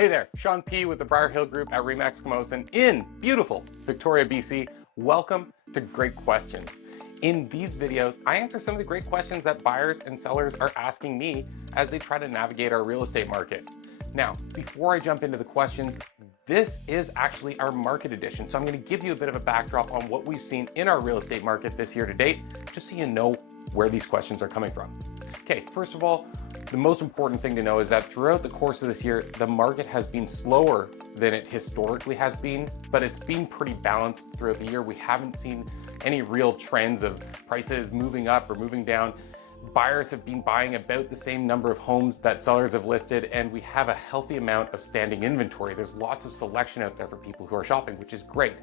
Hey there, Sean P. with the Briar Hill Group at Remax Camosun in beautiful Victoria, BC. Welcome to Great Questions. In these videos, I answer some of the great questions that buyers and sellers are asking me as they try to navigate our real estate market. Now, before I jump into the questions, this is actually our market edition. So I'm going to give you a bit of a backdrop on what we've seen in our real estate market this year to date, just so you know where these questions are coming from. Okay, first of all, the most important thing to know is that throughout the course of this year, the market has been slower than it historically has been, but it's been pretty balanced throughout the year. We haven't seen any real trends of prices moving up or moving down. Buyers have been buying about the same number of homes that sellers have listed, and we have a healthy amount of standing inventory. There's lots of selection out there for people who are shopping, which is great.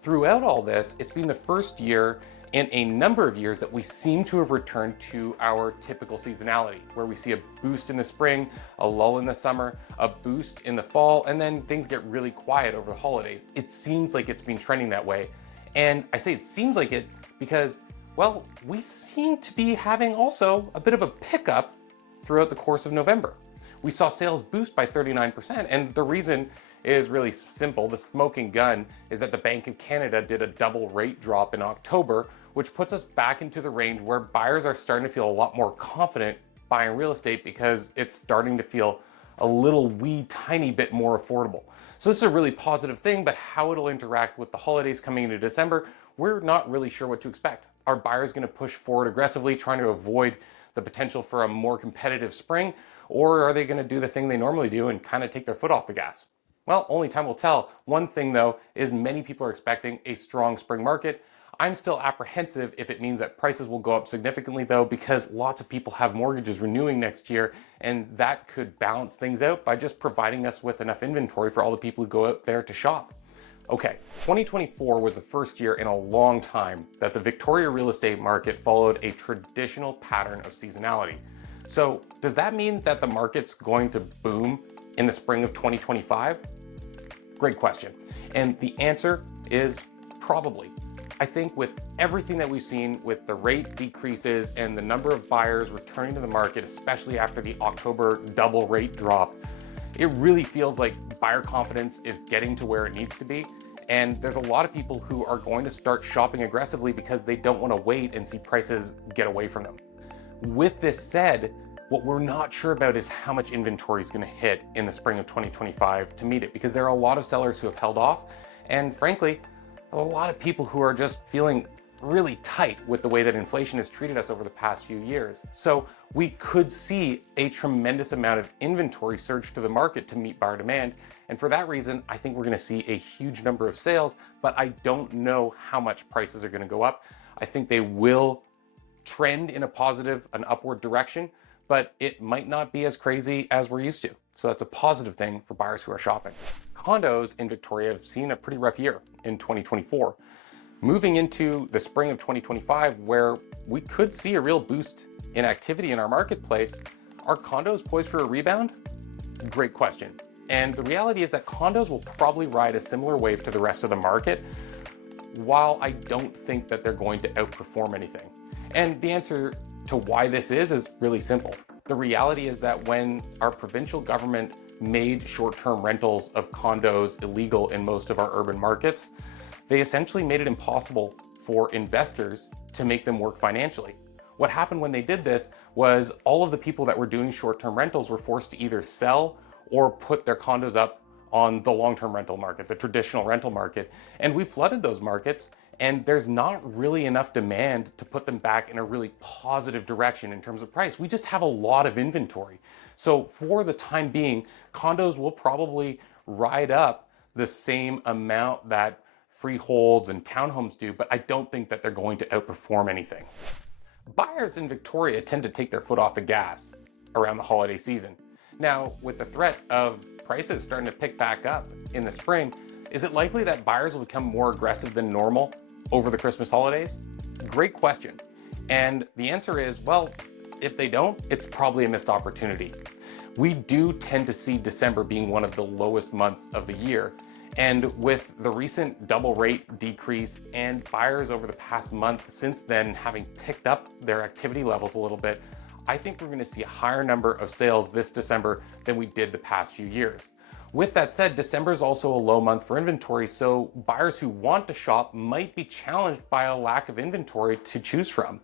Throughout all this, it's been the first year in a number of years that we seem to have returned to our typical seasonality, where we see a boost in the spring, a lull in the summer, a boost in the fall, and then things get really quiet over the holidays. It seems like it's been trending that way. And I say it seems like it because, well, we seem to be having also a bit of a pickup throughout the course of November. We saw sales boost by 39%, and the reason is really simple. The smoking gun is that the Bank of Canada did a double rate drop in October, which puts us back into the range where buyers are starting to feel a lot more confident buying real estate because it's starting to feel a little wee tiny bit more affordable. So this is a really positive thing, but how it'll interact with the holidays coming into December, we're not really sure what to expect. Are buyers going to push forward aggressively, trying to avoid the potential for a more competitive spring, or are they going to do the thing they normally do and kind of take their foot off the gas? Well, only time will tell. One thing though is many people are expecting a strong spring market. I'm still apprehensive if it means that prices will go up significantly though, because lots of people have mortgages renewing next year, and that could balance things out by just providing us with enough inventory for all the people who go out there to shop. Okay, 2024 was the first year in a long time that the Victoria real estate market followed a traditional pattern of seasonality. So does that mean that the market's going to boom in the spring of 2025? Great question. And the answer is probably. I think with everything that we've seen with the rate decreases and the number of buyers returning to the market, especially after the October double rate drop, it really feels like buyer confidence is getting to where it needs to be. And there's a lot of people who are going to start shopping aggressively because they don't want to wait and see prices get away from them. With this said, what we're not sure about is how much inventory is going to hit in the spring of 2025 to meet it, because there are a lot of sellers who have held off, and frankly, a lot of people who are just feeling really tight with the way that inflation has treated us over the past few years. So we could see a tremendous amount of inventory surge to the market to meet buyer demand. And for that reason, I think we're going to see a huge number of sales, but I don't know how much prices are going to go up. I think they will trend in a positive, an upward direction, but it might not be as crazy as we're used to. So that's a positive thing for buyers who are shopping. Condos in Victoria have seen a pretty rough year in 2024. Moving into the spring of 2025, where we could see a real boost in activity in our marketplace, are condos poised for a rebound? Great question. And the reality is that condos will probably ride a similar wave to the rest of the market, while I don't think that they're going to outperform anything. And the answer to why this is really simple. The reality is that when our provincial government made short-term rentals of condos illegal in most of our urban markets, they essentially made it impossible for investors to make them work financially. What happened when they did this was all of the people that were doing short-term rentals were forced to either sell or put their condos up on the long-term rental market, the traditional rental market. And we flooded those markets, and there's not really enough demand to put them back in a really positive direction in terms of price. We just have a lot of inventory. So for the time being, condos will probably ride up the same amount that freeholds and townhomes do, but I don't think that they're going to outperform anything. Buyers in Victoria tend to take their foot off the gas around the holiday season. Now, with the threat of prices starting to pick back up in the spring, is it likely that buyers will become more aggressive than normal over the Christmas holidays? Great question. And the answer is, well, if they don't, it's probably a missed opportunity. We do tend to see December being one of the lowest months of the year. And with the recent double rate decrease and buyers over the past month since then having picked up their activity levels a little bit, I think we're gonna see a higher number of sales this December than we did the past few years. With that said, December is also a low month for inventory, so buyers who want to shop might be challenged by a lack of inventory to choose from.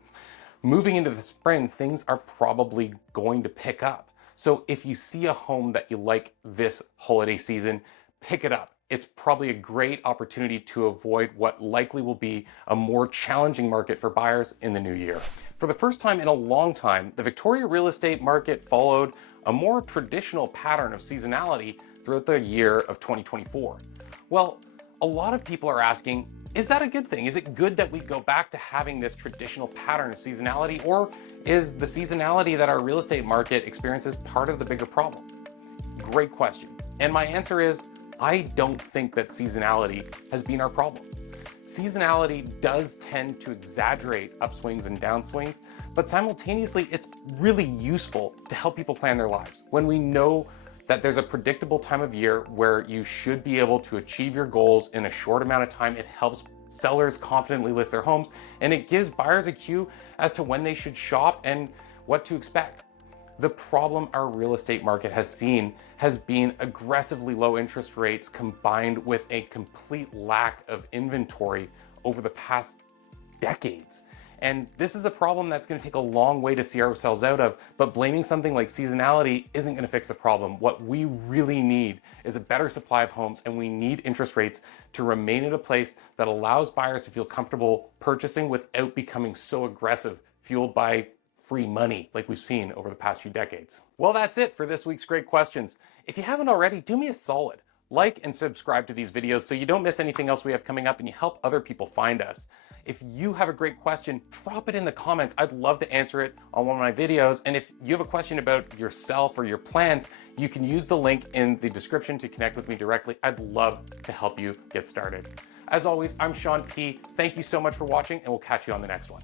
Moving into the spring, things are probably going to pick up. So if you see a home that you like this holiday season, pick it up. It's probably a great opportunity to avoid what likely will be a more challenging market for buyers in the new year. For the first time in a long time, the Victoria real estate market followed a more traditional pattern of seasonality throughout the year of 2024. Well, a lot of people are asking, is that a good thing? Is it good that we go back to having this traditional pattern of seasonality, or is the seasonality that our real estate market experiences part of the bigger problem? Great question. And my answer is, I don't think that seasonality has been our problem. Seasonality does tend to exaggerate upswings and downswings, but simultaneously, it's really useful to help people plan their lives. When we know that there's a predictable time of year where you should be able to achieve your goals in a short amount of time, it helps sellers confidently list their homes, and it gives buyers a cue as to when they should shop and what to expect. The problem our real estate market has seen has been aggressively low interest rates combined with a complete lack of inventory over the past decades. And this is a problem that's going to take a long way to see ourselves out of, but blaming something like seasonality isn't going to fix the problem. What we really need is a better supply of homes, and we need interest rates to remain at a place that allows buyers to feel comfortable purchasing without becoming so aggressive, fueled by free money like we've seen over the past few decades. Well, that's it for this week's Great Questions. If you haven't already, do me a solid. Like and subscribe to these videos so you don't miss anything else we have coming up and you help other people find us. If you have a great question, drop it in the comments. I'd love to answer it on one of my videos. And if you have a question about yourself or your plans, you can use the link in the description to connect with me directly. I'd love to help you get started. As always, I'm Sean P. Thank you so much for watching, and we'll catch you on the next one.